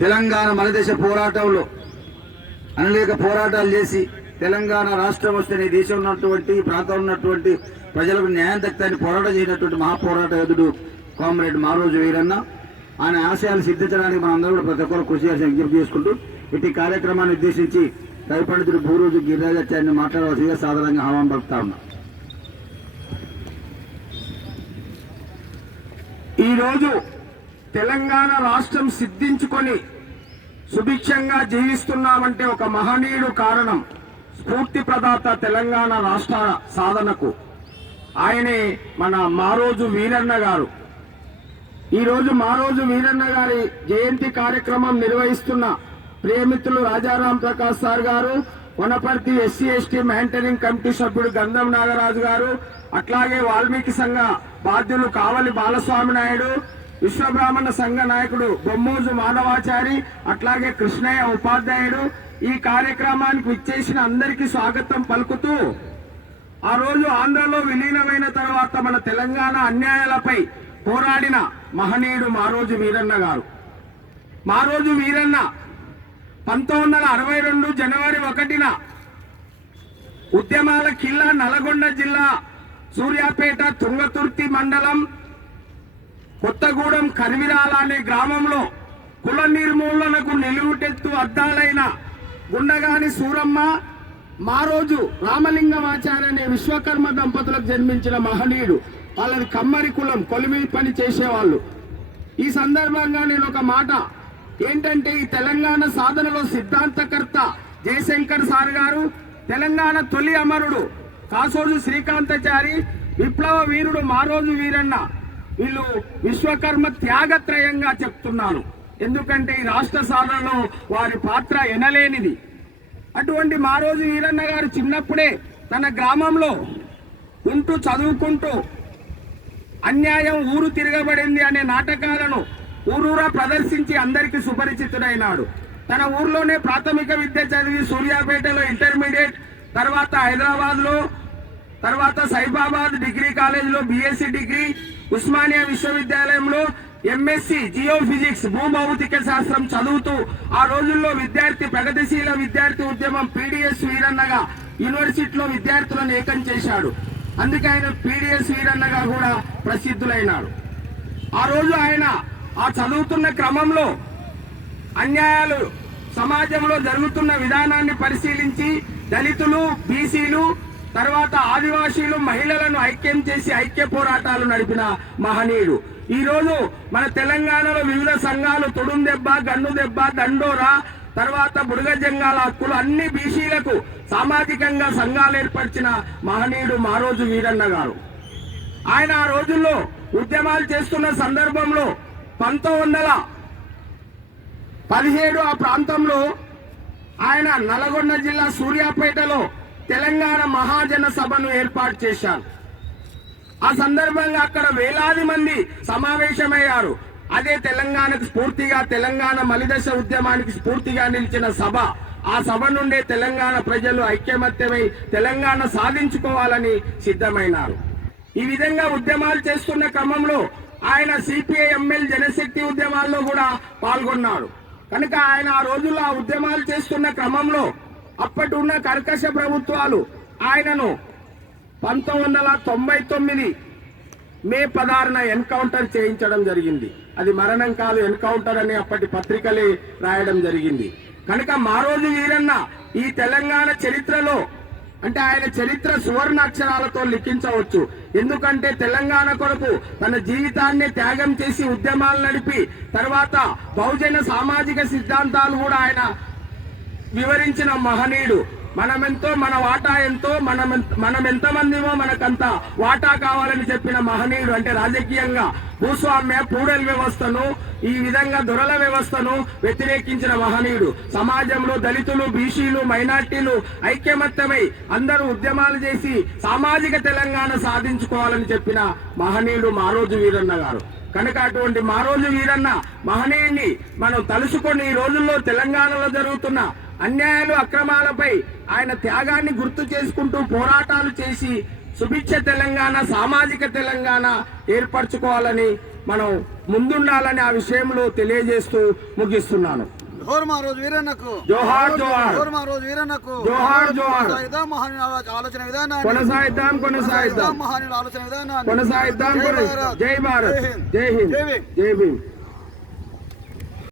తెలంగాణ మనదేశ పోరాటంలో అనేక పోరాటాలు చేసి తెలంగాణ రాష్ట్రం వస్తేనే దేశం ఉన్నటువంటి ప్రాంతం ఉన్నటువంటి ప్రజలకు న్యాయం దక్కాన్ని పోరాటం చేసినటువంటి మహాపోరాట యోధుడు కామ్రేడ్ మారోజు వీరన్న. ఆయన ఆశయాలు సిద్ధించడానికి మనందరూ కూడా ప్రతి ఒక్కరు కృషి చేసి విజ్ఞప్తి చేసుకుంటూ ఇటు కార్యక్రమాన్ని ఉద్దేశించి కవి పండితుడు భూరోజు గిరిరాజాచార్యని మాట్లాడవలసిందిగా సాధారణంగా హామీ పలుకుతా ఉన్నా. ఈరోజు తెలంగాణ రాష్ట్రం సిద్ధించుకొని సుభిక్షంగా జీవిస్తున్నామంటే ఒక మహనీయుడు కారణం స్ఫూర్తి ప్రదాత తెలంగాణ రాష్ట్ర సాధనకు. ఆయనే మన మారోజు వీరన్న గారు. ఈరోజు మారోజు వీరన్న గారి జయంతి కార్యక్రమం నిర్వహిస్తున్న ప్రియమిత్రులు రాజారాం ప్రకాష్ సార్ గారు Wanaparthy SC ST maintaining committee సభ్యుడు గంధం నాగరాజు గారు అట్లాగే వాల్మీకి సంఘ బాధ్యులు కావలి బాలస్వామి నాయుడు విశ్వబ్రాహ్మణ సంఘ నాయకుడు బొమ్మోజు మాధవాచారి అట్లాగే కృష్ణయ్య ఉపాధ్యాయుడు ఈ కార్యక్రమానికి విచ్చేసిన అందరికీ స్వాగతం పలుకుతూ ఆ రోజు ఆంధ్రలో విలీనమైన తర్వాత మన తెలంగాణ అన్యాయాలపై పోరాడిన మహనీయుడు మారోజు వీరన్న గారు. మారోజు వీరన్న పంతొమ్మిది వందల అరవై రెండు జనవరి ఒకటిన ఉద్యమాల కిల్లా నల్గొండ జిల్లా సూర్యాపేట తుంగతుర్తి మండలం కొత్తగూడెం కరిమిరాల అనే గ్రామంలో కుల నిర్మూలనకు నిలువుటెత్తు అద్దాలైన గుండగాని సూరమ్మ మారోజు రామలింగమాచార్య అనే విశ్వకర్మ దంపతులకు జన్మించిన మహనీయుడు. వాళ్ళది కమ్మరి కులం కొలిమి పని చేసేవాళ్ళు. ఈ సందర్భంగా నేను ఒక మాట ఏంటంటే ఈ తెలంగాణ సాధనలో సిద్ధాంతకర్త జయశంకర్ సార్ గారు తెలంగాణ తొలి అమరుడు కాసోజు శ్రీకాంతచారి విప్లవ వీరుడు మారోజు వీరన్న వీళ్ళు విశ్వకర్మ త్యాగత్రయంగా చెప్తున్నాను. ఎందుకంటే ఈ రాష్ట్ర సాధనలో వారి పాత్ర ఎనలేనిది. అటువంటి మా రోజు వీరన్న గారు చిన్నప్పుడే తన గ్రామంలో ఉంటూ చదువుకుంటూ అన్యాయం ఊరు తిరగబడింది అనే నాటకాలను ఊరూరా ప్రదర్శించి అందరికీ సుపరిచితుడైనాడు. తన ఊర్లోనే ప్రాథమిక విద్య చదివి సూర్యాపేటలో ఇంటర్మీడియట్ తర్వాత హైదరాబాద్లో తర్వాత సైబాబాద్ డిగ్రీ కాలేజీలో బీఎస్సీ డిగ్రీ ఉస్మానియా విశ్వవిద్యాలయంలో ఎంఎస్సి జియో ఫిజిక్స్ భూభౌతిక శాస్త్రం చదువుతూ ఆ రోజుల్లో విద్యార్థి ప్రగతిశీల విద్యార్థి ఉద్యమం పీడిఎస్ వీరన్నగా యూనివర్సిటీలో విద్యార్థులను ఏకం చేశాడు. అందుకే ఆయన పీడిఎస్ వీరన్నగా కూడా ప్రసిద్ధులైనాడు. ఆ రోజు ఆయన ఆ చదువుతున్న క్రమంలో అన్యాయాలు సమాజంలో జరుగుతున్న విధానాన్ని పరిశీలించి దళితులు బీసీలు తర్వాత ఆదివాసీలు మహిళలను ఐక్యం చేసి ఐక్య పోరాటాలు నడిపిన మహనీయుడు. ఈ రోజు మన తెలంగాణలో వివిధ సంఘాలు తొడుం దెబ్బ గన్ను దెబ్బ దండోరా తర్వాత బుడగజంగాల హక్కులు అన్ని బీసీలకు సామాజికంగా సంఘాలు ఏర్పరిచిన మహనీయుడు మారోజు వీరన్న గారు. ఆయన ఆ రోజుల్లో ఉద్యమాలు చేస్తున్న సందర్భంలో పంతొమ్మిది వందల పదిహేడు ఆ ప్రాంతంలో ఆయన నల్గొండ జిల్లా సూర్యాపేటలో తెలంగాణ మహాజన సభను ఏర్పాటు చేశారు. ఆ సందర్భంగా అక్కడ వేలాది మంది సమావేశమయ్యారు. అదే తెలంగాణకు స్ఫూర్తిగా తెలంగాణ మలిదశ ఉద్యమానికి స్ఫూర్తిగా నిలిచిన సభ. ఆ సభ నుండే తెలంగాణ ప్రజలు ఐక్యమత్యమై తెలంగాణ సాధించుకోవాలని సిద్ధమైనారు. ఈ విధంగా ఉద్యమాలు చేస్తున్న క్రమంలో ఆయన సిపిఐ ఎంఎల్ జనశక్తి ఉద్యమాల్లో కూడా పాల్గొన్నారు. కనుక ఆయన ఆ రోజుల్లో ఆ ఉద్యమాలు చేస్తున్న క్రమంలో అప్పటి ఉన్న కర్కశ ప్రభుత్వాలు ఆయనను పంతొమ్మిది వందల తొంభై తొమ్మిది మే పదహారున ఎన్కౌంటర్ చేయించడం జరిగింది. అది మరణం కాదు ఎన్కౌంటర్ అని అప్పటి పత్రికలే రాయడం జరిగింది. కనుక మారోజు వీరన్న ఈ తెలంగాణ చరిత్రలో అంటే ఆయన చరిత్ర సువర్ణ అక్షరాలతో లిఖించవచ్చు. ఎందుకంటే తెలంగాణ కొరకు తన జీవితాన్ని త్యాగం చేసి ఉద్యమాలు నడిపి తర్వాత బహుజన సామాజిక సిద్ధాంతాలు కూడా ఆయన వివరించిన మహనీయుడు. మనమెంతో మన వాటా ఎంతో మనం మనం ఎంతమందిమో మనకంత వాటా కావాలని చెప్పిన మహనీయుడు అంటే రాజకీయంగా భూస్వామ్య పూడల్ వ్యవస్థను ఈ విధంగా దొరల వ్యవస్థను వ్యతిరేకించిన మహనీయుడు. సమాజంలో దళితులు బీసీలు మైనార్టీలు ఐక్యమత్యమై అందరూ ఉద్యమాలు చేసి సామాజిక తెలంగాణ సాధించుకోవాలని చెప్పిన మహనీయుడు మారోజు వీరన్న గారు. కనుక అటువంటి మారోజు వీరన్న మహనీయుని మనం తలుసుకొని ఈ రోజుల్లో తెలంగాణలో జరుగుతున్న అన్యాయాలు అక్రమాలపై ఆయన త్యాగాన్ని గుర్తు చేసుకుంటూ పోరాటాలు చేసి సుభిక్ష తెలంగాణ సామాజిక తెలంగాణ ఏర్పరచుకోవాలని మనం ముందుండాలని ఆ విషయంలో తెలియజేస్తూ ముగిస్తున్నాను. జోహార్ మహారాజ్ వీరన్నకు. జోహార్ జోహార్. జోహార్ మహారాజ్ వీరన్నకు. జోహార్ జోహార్. కొనసాగిద్దాం ఆలోచన విధానాన్ని. కొనసాగిద్దాం కొనసాగిద్దాం ఆలోచన విధానాన్ని. కొనసాగిద్దాం జై భారత్. జై హింద్. జై భీమ్